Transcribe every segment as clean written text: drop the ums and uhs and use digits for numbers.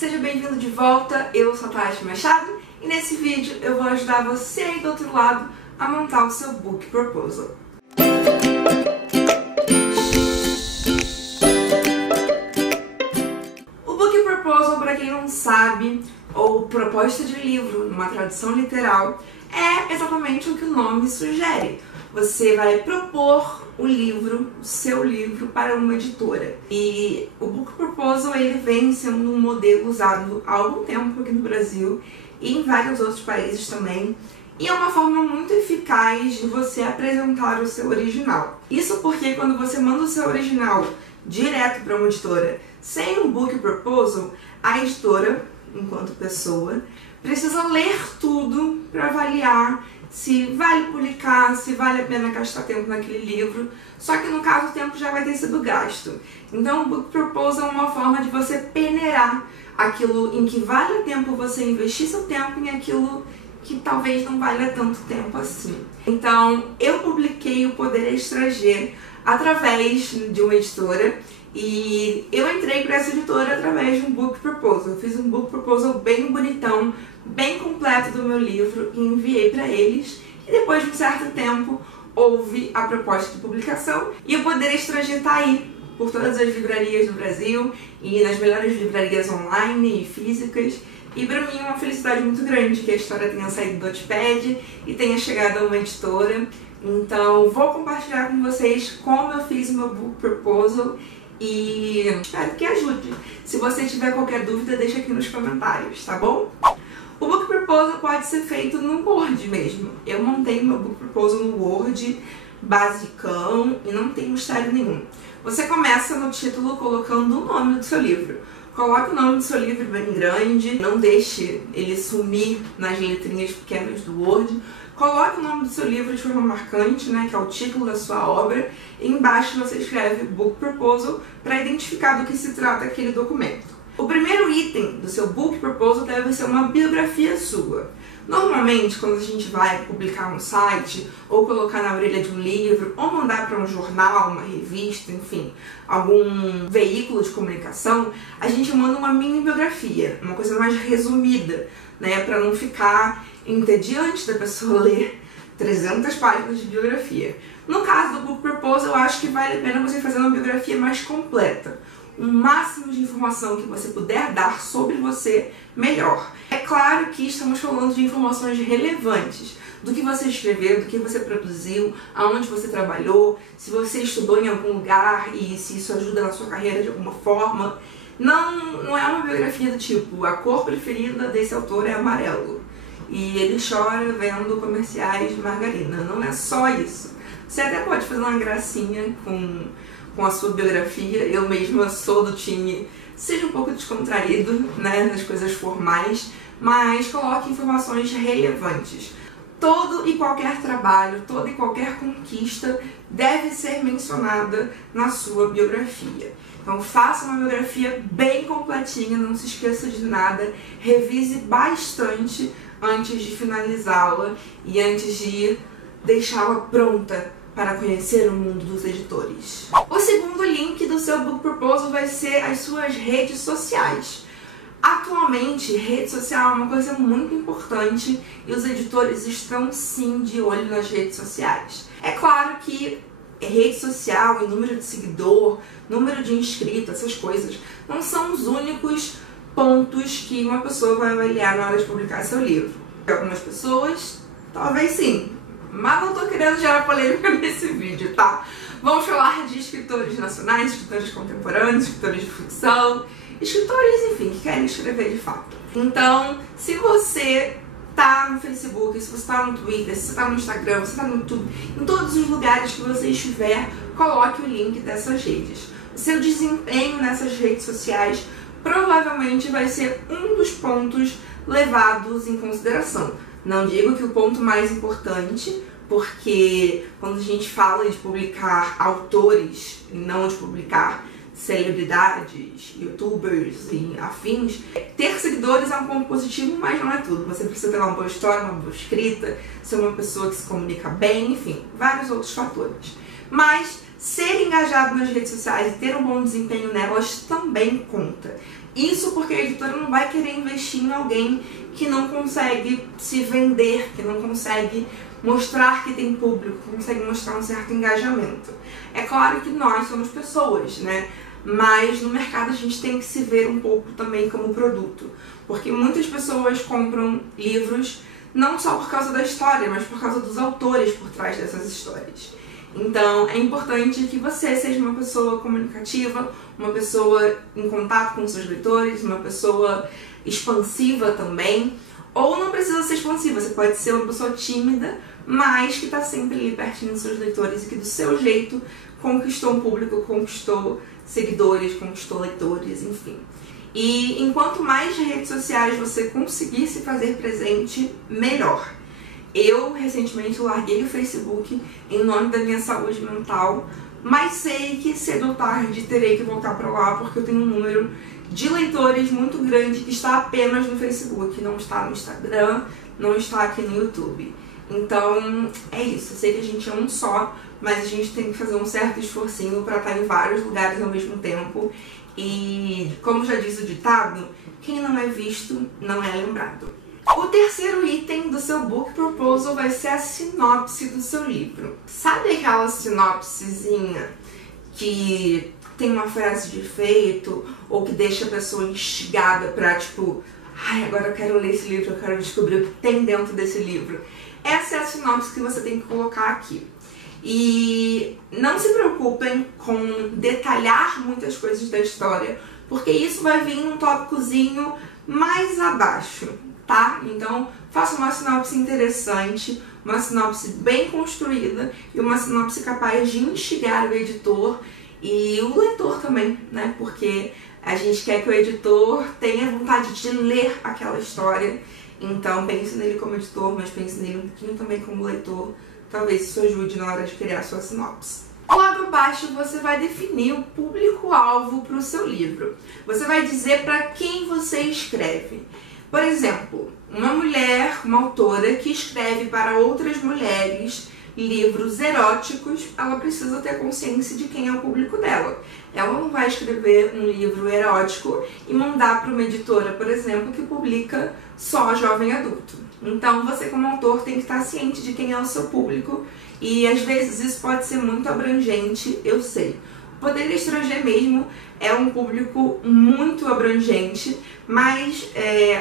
Seja bem-vindo de volta, eu sou a Tati Machado e nesse vídeo eu vou ajudar você aí do outro lado a montar o seu Book Proposal. O Book Proposal, para quem não sabe, ou proposta de livro numa tradução literal, é exatamente o que o nome sugere. Você vai propor o seu livro para uma editora. E o Book Proposal ele vem sendo um modelo usado há algum tempo aqui no Brasil e em vários outros países também. E é uma forma muito eficaz de você apresentar o seu original. Isso porque quando você manda o seu original direto para uma editora sem um Book Proposal, a editora, enquanto pessoa, precisa ler tudo para avaliar se vale publicar, se vale a pena gastar tempo naquele livro, só que no caso o tempo já vai ter sido gasto. Então o Book Proposal é uma forma de você peneirar aquilo em que vale a tempo você investir seu tempo em aquilo que talvez não valha tanto tempo assim. Então eu publiquei O Poder Estrangeiro através de uma editora e eu entrei para essa editora através de um Book Proposal. Eu fiz um Book Proposal bem bonitão, bem completo do meu livro e enviei para eles. E depois de um certo tempo houve a proposta de publicação e O Poder Estrangeiro está aí por todas as livrarias do Brasil e nas melhores livrarias online e físicas. E para mim é uma felicidade muito grande que a história tenha saído do Wattpad e tenha chegado a uma editora. Então vou compartilhar com vocês como eu fiz o meu Book Proposal e espero que ajude. Se você tiver qualquer dúvida, deixa aqui nos comentários, tá bom? O Book Proposal pode ser feito no Word mesmo. Eu montei meu Book Proposal no Word, basicão, e não tem mistério nenhum. Você começa no título colocando o nome do seu livro. Coloque o nome do seu livro bem grande, não deixe ele sumir nas letrinhas pequenas do Word. Coloque o nome do seu livro de forma marcante, né, que é o título da sua obra, e embaixo você escreve Book Proposal para identificar do que se trata aquele documento. O primeiro item do seu Book Proposal deve ser uma biografia sua. Normalmente, quando a gente vai publicar um site, ou colocar na orelha de um livro, ou mandar para um jornal, uma revista, enfim, algum veículo de comunicação, a gente manda uma mini biografia, uma coisa mais resumida, né, para não ficar entediante da pessoa ler 300 páginas de biografia. No caso do Book Proposal, eu acho que vale a pena você fazer uma biografia mais completa. O máximo de informação que você puder dar sobre você, melhor. É claro que estamos falando de informações relevantes, do que você escreveu, do que você produziu, aonde você trabalhou, se você estudou em algum lugar e se isso ajuda na sua carreira de alguma forma. Não é uma biografia do tipo, a cor preferida desse autor é amarelo e ele chora vendo comerciais de margarina. Não é só isso. Você até pode fazer uma gracinha com a sua biografia. Eu mesma sou do time, seja um pouco descontraído, né, nas coisas formais, mas coloque informações relevantes. Todo e qualquer trabalho, toda e qualquer conquista deve ser mencionada na sua biografia. Então faça uma biografia bem completinha, não se esqueça de nada, revise bastante antes de finalizá-la e antes de deixá-la pronta para conhecer o mundo dos editores. O segundo link do seu Book Proposal vai ser as suas redes sociais. Atualmente, rede social é uma coisa muito importante e os editores estão sim de olho nas redes sociais. É claro que rede social e número de seguidor, número de inscritos, essas coisas, não são os únicos pontos que uma pessoa vai avaliar na hora de publicar seu livro. Algumas pessoas, talvez sim, mas não tô querendo gerar polêmica nesse vídeo, tá? Vamos falar de escritores nacionais, escritores contemporâneos, escritores de ficção, escritores, enfim, que querem escrever de fato. Então, se você tá no Facebook, se você tá no Twitter, se você tá no Instagram, se você tá no YouTube, em todos os lugares que você estiver, coloque o link dessas redes. O seu desempenho nessas redes sociais provavelmente vai ser um dos pontos levados em consideração. Não digo que o ponto mais importante, porque quando a gente fala de publicar autores e não de publicar celebridades, youtubers e afins, ter seguidores é um ponto positivo, mas não é tudo. Você precisa ter uma boa história, uma boa escrita, ser uma pessoa que se comunica bem, enfim, vários outros fatores. Mas ser engajado nas redes sociais e ter um bom desempenho nelas também conta. Isso porque a editora não vai querer investir em alguém que não consegue se vender, que não consegue mostrar que tem público, que consegue mostrar um certo engajamento. É claro que nós somos pessoas, né? Mas no mercado a gente tem que se ver um pouco também como produto, porque muitas pessoas compram livros não só por causa da história, mas por causa dos autores por trás dessas histórias. Então é importante que você seja uma pessoa comunicativa, uma pessoa em contato com seus leitores, uma pessoa expansiva também, ou não precisa ser expansiva, você pode ser uma pessoa tímida, mas que está sempre ali pertinho dos seus leitores e que do seu jeito conquistou um público, conquistou seguidores, conquistou leitores, enfim. E enquanto mais redes sociais você conseguir se fazer presente, melhor. Eu recentemente larguei o Facebook em nome da minha saúde mental, mas sei que cedo ou tarde terei que voltar para lá porque eu tenho um número de leitores muito grande que está apenas no Facebook, não está no Instagram, não está aqui no YouTube. Então é isso, eu sei que a gente é um só, mas a gente tem que fazer um certo esforcinho para estar em vários lugares ao mesmo tempo. E como já diz o ditado, quem não é visto não é lembrado. O terceiro item do seu book proposal vai ser a sinopse do seu livro. Sabe aquela sinopsezinha que tem uma frase de efeito ou que deixa a pessoa instigada pra tipo, ai, agora eu quero ler esse livro, eu quero descobrir o que tem dentro desse livro? Essa é a sinopse que você tem que colocar aqui. E não se preocupem com detalhar muitas coisas da história, porque isso vai vir num tópicozinho mais abaixo, tá? Então, faça uma sinopse interessante, uma sinopse bem construída e uma sinopse capaz de instigar o editor e o leitor também, né? Porque a gente quer que o editor tenha vontade de ler aquela história. Então, pense nele como editor, mas pense nele um pouquinho também como leitor. Talvez isso ajude na hora de criar sua sinopse. Logo abaixo você vai definir o público-alvo para o seu livro. Você vai dizer para quem você escreve. Por exemplo, uma mulher, uma autora que escreve para outras mulheres livros eróticos, ela precisa ter consciência de quem é o público dela. Ela não vai escrever um livro erótico e mandar para uma editora, por exemplo, que publica só jovem adulto. Então você como autor tem que estar ciente de quem é o seu público e às vezes isso pode ser muito abrangente, eu sei. O Poder Estrangeiro mesmo é um público muito abrangente, mas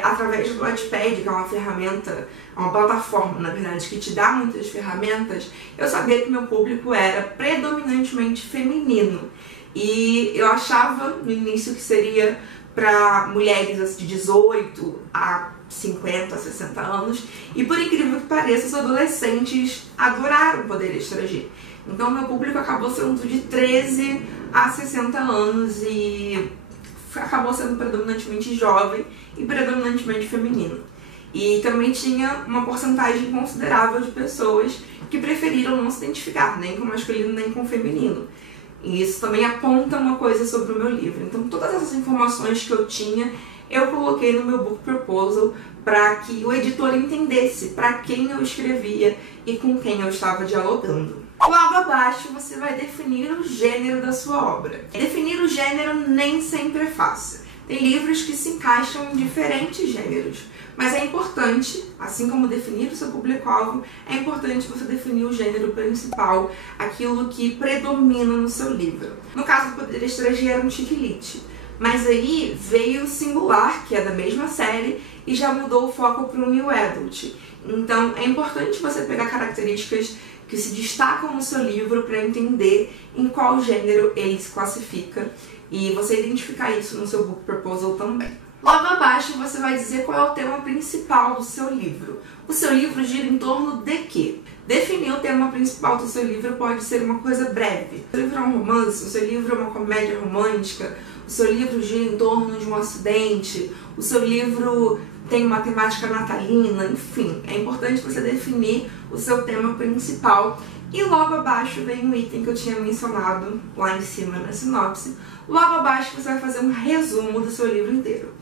através do Wattpad, que é uma ferramenta, uma plataforma, na verdade, que te dá muitas ferramentas, eu sabia que meu público era predominantemente feminino. E eu achava no início que seria para mulheres de 18 a 50, 60 anos, e por incrível que pareça, os adolescentes adoraram o Poder Estrangeiro. Então meu público acabou sendo de 13 a 60 anos e acabou sendo predominantemente jovem e predominantemente feminino. E também tinha uma porcentagem considerável de pessoas que preferiram não se identificar nem com masculino nem com feminino. E isso também aponta uma coisa sobre o meu livro. Então todas essas informações que eu tinha, eu coloquei no meu book proposal para que o editor entendesse para quem eu escrevia e com quem eu estava dialogando. Logo abaixo você vai definir o gênero da sua obra. Definir o gênero nem sempre é fácil. Tem livros que se encaixam em diferentes gêneros, mas é importante, assim como definir o seu público-alvo, é importante você definir o gênero principal, aquilo que predomina no seu livro. No caso do Poder Estrangeiro era um chick-lit, mas aí veio o Singular, que é da mesma série, e já mudou o foco para o New Adult. Então é importante você pegar características que se destacam no seu livro para entender em qual gênero ele se classifica e você identificar isso no seu book proposal também. Logo abaixo você vai dizer qual é o tema principal do seu livro. O seu livro gira em torno de quê? Definir o tema principal do seu livro pode ser uma coisa breve. O seu livro é um romance, o seu livro é uma comédia romântica, o seu livro gira em torno de um acidente, o seu livro tem uma temática natalina, enfim. É importante você definir o seu tema principal. E logo abaixo vem um item que eu tinha mencionado lá em cima na sinopse. Logo abaixo você vai fazer um resumo do seu livro inteiro.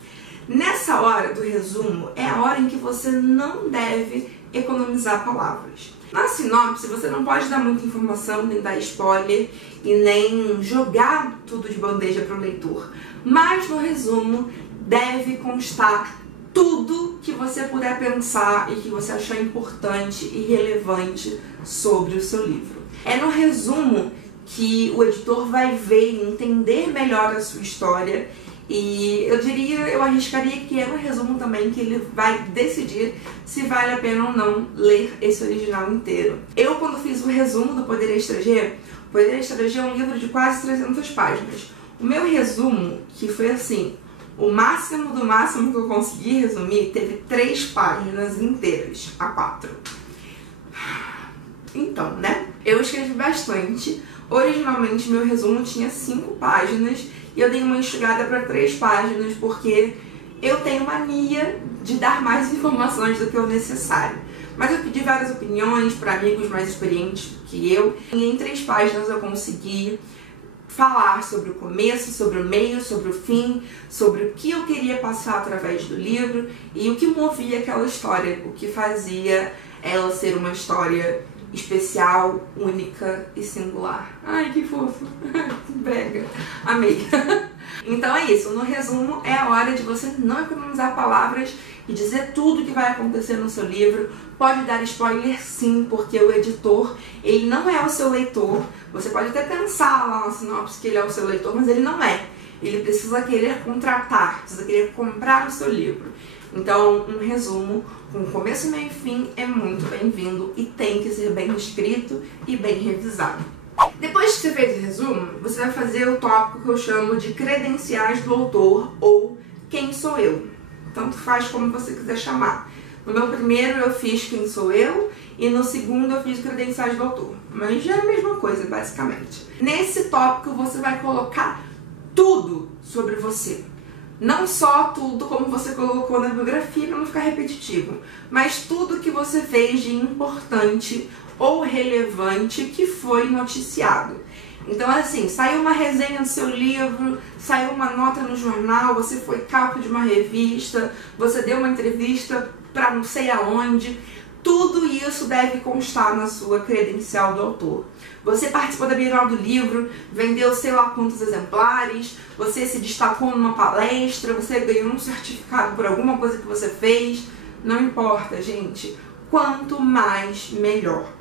Nessa hora do resumo é a hora em que você não deve economizar palavras. Na sinopse você não pode dar muita informação, nem dar spoiler e nem jogar tudo de bandeja para o leitor. Mas no resumo deve constar tudo que você puder pensar e que você achar importante e relevante sobre o seu livro. É no resumo que o editor vai ver e entender melhor a sua história, e eu arriscaria que é no resumo também que ele vai decidir se vale a pena ou não ler esse original inteiro. Eu, quando fiz o resumo do Poder Estrangeiro, o Poder Estrangeiro é um livro de quase 300 páginas. O meu resumo, que foi assim, o máximo do máximo que eu consegui resumir, teve 3 páginas inteiras, a 4. Então, né? Eu escrevi bastante. Originalmente, meu resumo tinha 5 páginas e eu dei uma enxugada para 3 páginas porque eu tenho mania de dar mais informações do que o necessário. Mas eu pedi várias opiniões para amigos mais experientes que eu, e em 3 páginas eu consegui falar sobre o começo, sobre o meio, sobre o fim, sobre o que eu queria passar através do livro e o que movia aquela história, o que fazia ela ser uma história especial, única e singular. Ai, que fofo! Brega! Amei! Então é isso, no resumo é a hora de você não economizar palavras e dizer tudo o que vai acontecer no seu livro. Pode dar spoiler sim, porque o editor, ele não é o seu leitor. Você pode até pensar lá na sinopse que ele é o seu leitor, mas ele não é. Ele precisa querer contratar, precisa querer comprar o seu livro. Então, um resumo com começo, meio e fim é muito bem-vindo e tem que ser bem escrito e bem revisado. Depois que você fez o resumo, você vai fazer o tópico que eu chamo de credenciais do autor ou quem sou eu. Tanto faz como você quiser chamar. No meu primeiro eu fiz quem sou eu e no segundo eu fiz credenciais do autor. Mas já é a mesma coisa, basicamente. Nesse tópico você vai colocar tudo sobre você. Não só tudo como você colocou na biografia para não ficar repetitivo, mas tudo que você fez de importante ou relevante que foi noticiado. Então, assim, saiu uma resenha do seu livro, saiu uma nota no jornal, você foi capa de uma revista, você deu uma entrevista para não sei aonde. Tudo isso deve constar na sua credencial do autor. Você participou da Bienal do Livro, vendeu sei lá quantos exemplares, você se destacou numa palestra, você ganhou um certificado por alguma coisa que você fez. Não importa, gente. Quanto mais, melhor.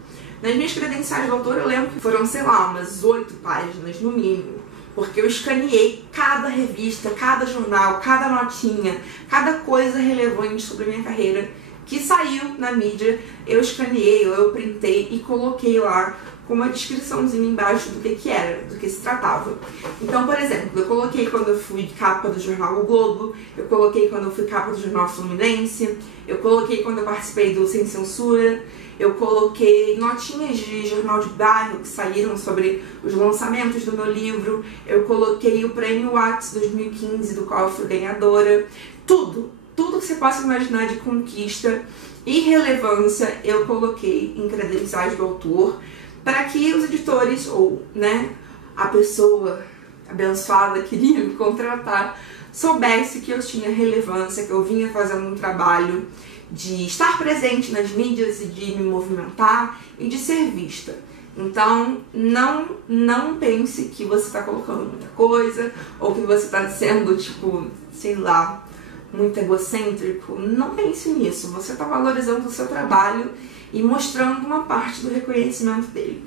Nas minhas credenciais do autor eu lembro que foram, sei lá, umas 8 páginas no mínimo. Porque eu escaneei cada revista, cada jornal, cada notinha, cada coisa relevante sobre a minha carreira que saiu na mídia, eu escaneei, eu printei e coloquei lá com uma descriçãozinha embaixo do que era, do que se tratava. Então, por exemplo, eu coloquei quando eu fui capa do jornal O Globo, eu coloquei quando eu fui capa do jornal Fluminense, eu coloquei quando eu participei do Sem Censura, eu coloquei notinhas de jornal de bairro que saíram sobre os lançamentos do meu livro, eu coloquei o prêmio What's 2015, do qual eu fui ganhadora, tudo que você possa imaginar de conquista e relevância eu coloquei em credenciais do autor para que os editores ou, né, a pessoa abençoada que iria me contratar soubesse que eu tinha relevância, que eu vinha fazendo um trabalho de estar presente nas mídias e de me movimentar e de ser vista. Então, não pense que você está colocando muita coisa ou que você está sendo, tipo, sei lá, muito egocêntrico. Não pense nisso. Você está valorizando o seu trabalho e mostrando uma parte do reconhecimento dele.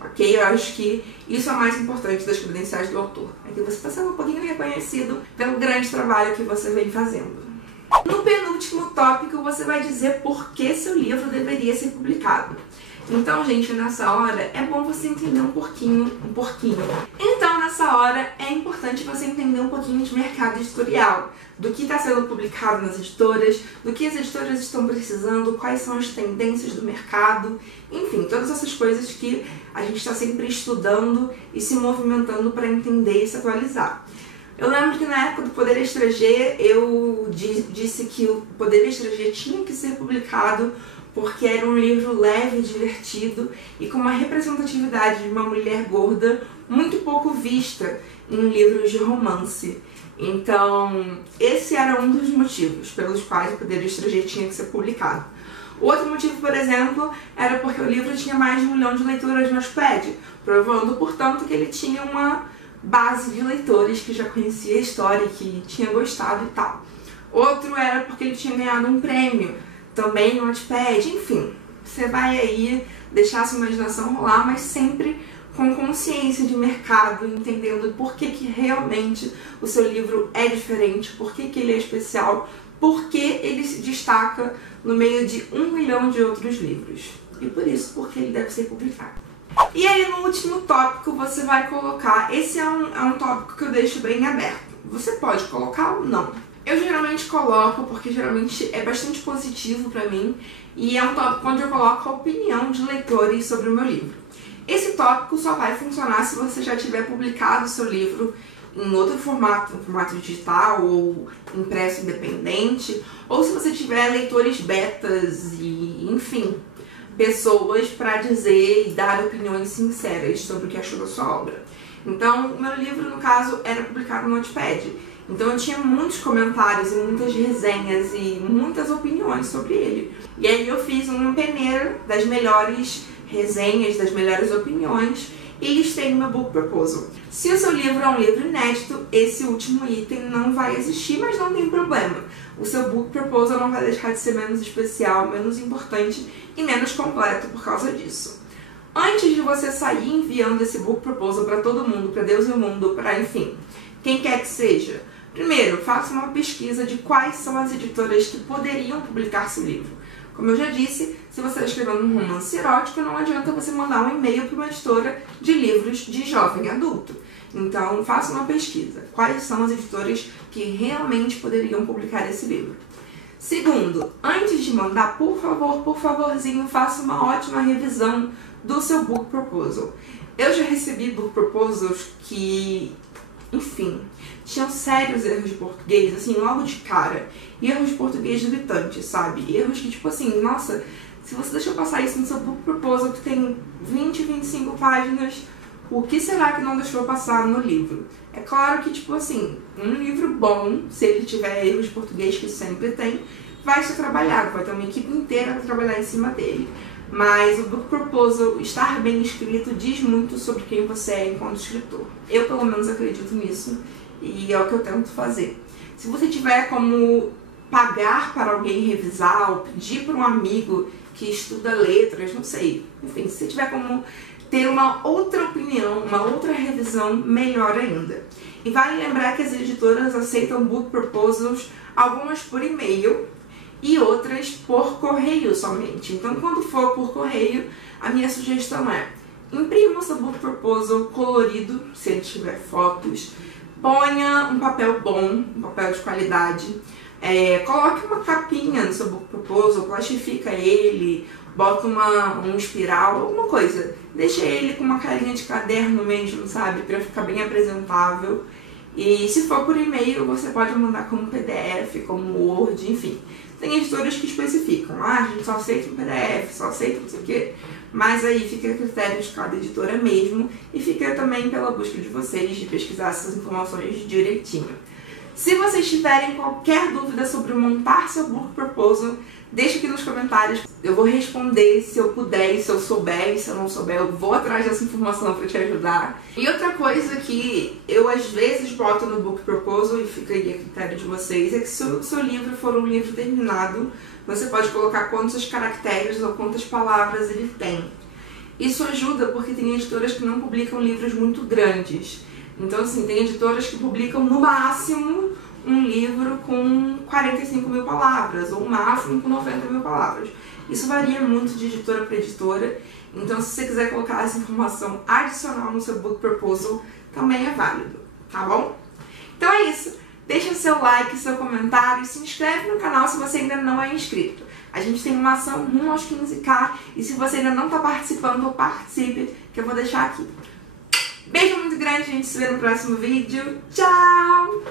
Ok? Eu acho que isso é o mais importante das credenciais do autor. É que você está sendo um pouquinho reconhecido pelo grande trabalho que você vem fazendo. No penúltimo tópico, você vai dizer por que seu livro deveria ser publicado. Então, gente, nessa hora é bom você entender um pouquinho. Então, nessa hora é importante você entender um pouquinho de mercado editorial, do que está sendo publicado nas editoras, do que as editoras estão precisando, quais são as tendências do mercado, enfim, todas essas coisas que a gente está sempre estudando e se movimentando para entender e se atualizar. Eu lembro que na época do Poder Estrangeiro eu disse que o Poder Estrangeiro tinha que ser publicado porque era um livro leve e divertido e com uma representatividade de uma mulher gorda muito pouco vista em livros de romance. Então, esse era um dos motivos pelos quais o Poder Estrangeiro tinha que ser publicado. Outro motivo, por exemplo, era porque o livro tinha mais de 1 milhão de leituras no Wattpad, provando, portanto, que ele tinha uma base de leitores que já conhecia a história, que tinha gostado e tal. Outro era porque ele tinha ganhado um prêmio, também no Wattpad, enfim. Você vai aí deixar a sua imaginação rolar, mas sempre com consciência de mercado, entendendo por que realmente o seu livro é diferente, por que ele é especial, por que ele se destaca no meio de 1 milhão de outros livros. E por isso, porque ele deve ser publicado. E aí no último tópico você vai colocar, esse é um tópico que eu deixo bem aberto. Você pode colocar ou não. Eu geralmente coloco, porque geralmente é bastante positivo pra mim, e é um tópico onde eu coloco a opinião de leitores sobre o meu livro. Esse tópico só vai funcionar se você já tiver publicado o seu livro em outro formato, um formato digital ou impresso independente, ou se você tiver leitores betas e, enfim, pessoas para dizer e dar opiniões sinceras sobre o que achou da sua obra. Então, o meu livro, no caso, era publicado no Wattpad. Então eu tinha muitos comentários e muitas resenhas e muitas opiniões sobre ele. E aí eu fiz uma peneira das melhores resenhas, das melhores opiniões e listei no meu Book Proposal. Se o seu livro é um livro inédito, esse último item não vai existir, mas não tem problema. O seu Book Proposal não vai deixar de ser menos especial, menos importante e menos completo por causa disso. Antes de você sair enviando esse Book Proposal para todo mundo, para Deus e o mundo, para, enfim, quem quer que seja, primeiro, faça uma pesquisa de quais são as editoras que poderiam publicar seu livro. Como eu já disse, se você está escrevendo um romance erótico, não adianta você mandar um e-mail para uma editora de livros de jovem adulto. Então, faça uma pesquisa. Quais são as editoras que realmente poderiam publicar esse livro? Segundo, antes de mandar, por favorzinho, faça uma ótima revisão do seu Book Proposal. Eu já recebi Book Proposals que, enfim, tinham sérios erros de português, assim, logo de cara. Erros de português gritantes, sabe? Erros que, tipo assim, nossa, se você deixou passar isso no seu Book Proposal que tem 20, 25 páginas, o que será que não deixou passar no livro? É claro que, tipo assim, um livro bom, se ele tiver erros de português, que sempre tem, vai ser trabalhado, vai ter uma equipe inteira para trabalhar em cima dele. Mas o Book Proposal estar bem escrito diz muito sobre quem você é enquanto escritor. Eu, pelo menos, acredito nisso e é o que eu tento fazer. Se você tiver como pagar para alguém revisar ou pedir para um amigo que estuda letras, não sei. Enfim, se você tiver como ter uma outra opinião, uma outra revisão, melhor ainda. E vale lembrar que as editoras aceitam Book Proposals, algumas por e-mail e outras por correio somente. Então, quando for por correio, a minha sugestão é: imprima o seu Book Proposal colorido, se ele tiver fotos, ponha um papel bom, um papel de qualidade, coloque uma capinha no seu Book Proposal, plastifica ele, bota um espiral, alguma coisa. Deixa ele com uma carinha de caderno mesmo, sabe? Pra ficar bem apresentável. E se for por e-mail, você pode mandar como PDF, como Word, enfim. Tem editoras que especificam, a gente só aceita um PDF, só aceita não sei o quê. Mas aí fica a critério de cada editora mesmo e fica também pela busca de vocês de pesquisar essas informações direitinho. Se vocês tiverem qualquer dúvida sobre montar seu Book Proposal, deixa aqui nos comentários. Eu vou responder se eu puder e se eu souber, e se eu não souber eu vou atrás dessa informação para te ajudar. E outra coisa que eu às vezes boto no Book Proposal, e fica aí a critério de vocês, é que se o seu livro for um livro terminado, você pode colocar quantos caracteres ou quantas palavras ele tem. Isso ajuda porque tem editoras que não publicam livros muito grandes. Então, assim, tem editoras que publicam no máximo um livro com 45 mil palavras, ou o máximo com 90 mil palavras. Isso varia muito de editora para editora, então se você quiser colocar essa informação adicional no seu Book Proposal, também é válido, tá bom? Então é isso, deixa seu like, seu comentário, se inscreve no canal se você ainda não é inscrito. A gente tem uma ação rumo aos 15k, e se você ainda não está participando, participe, que eu vou deixar aqui. Beijo muito grande, a gente se vê no próximo vídeo. Tchau!